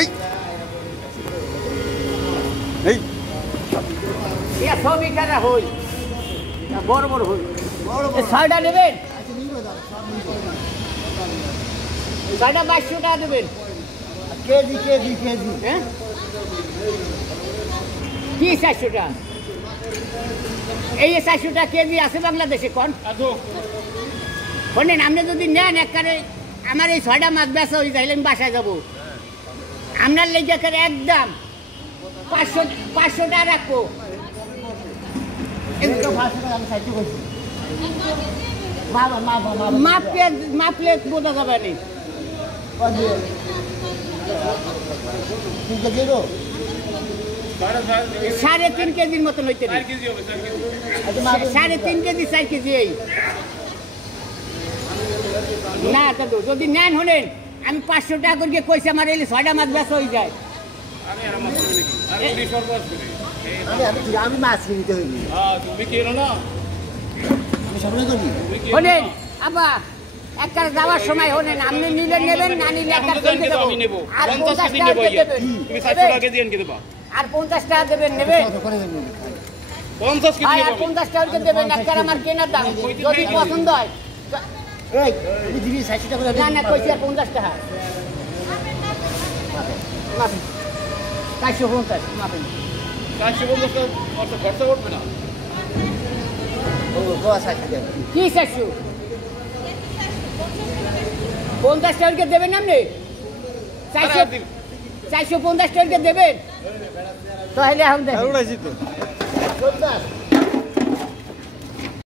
এই এই এ সবই কারা হই না বড় বড় হই ছয়টা নেবেন ছয়টা 2200 টাকা দেবেন কেজি কেজি কেজি হ্যাঁ কি 400 টাকা এই 400 টাকা কেজি আছে বাংলাদেশে কোন শোনেন আপনি যদি নেন একবারে আমার এই 6টা মাছ বেচা হয়ে যাইলে আমি বাসায় যাবো আপনার লেগে করে একদম 500 টাকা রাখবো মাপলে বোঝা যাবে না 3.5 কেজির মতন হইতে 3.5 কেজি 4 কেজি এই না দাদু যদি নেন হলেন আমি 500 টাকা করে কইছি আমার এই 6টা মাছ বেচা হয়ে যায় আমি মাছ কিনতে হইনি তুমি কেন না হলেন আবা একবার যাওয়ার সময় হলেন আপনি নিলে নেবেন না নিলে একবার করে দেব আমি নেব আর 50 কেজি নেব তুমি 700 টাকা কেজি এনে দেবা আর 50 টাকা দেবেন নেবেন 50 কেজি আর নেব 50 টাকা করে দেবেন একবার আমার কেনার দাম যদি পছন্দ হয় এই তুমি দিবি 60 টাকা না না কইছি 50 টাকা মাফি 450 মাফি 450 টাকা অত খরচা করবে না ও গোয়া 60 টাকা কি 400 50 টাকা করে দেবেন আপনি 450 টাকা দেবেন তাহলে এখন দেখুন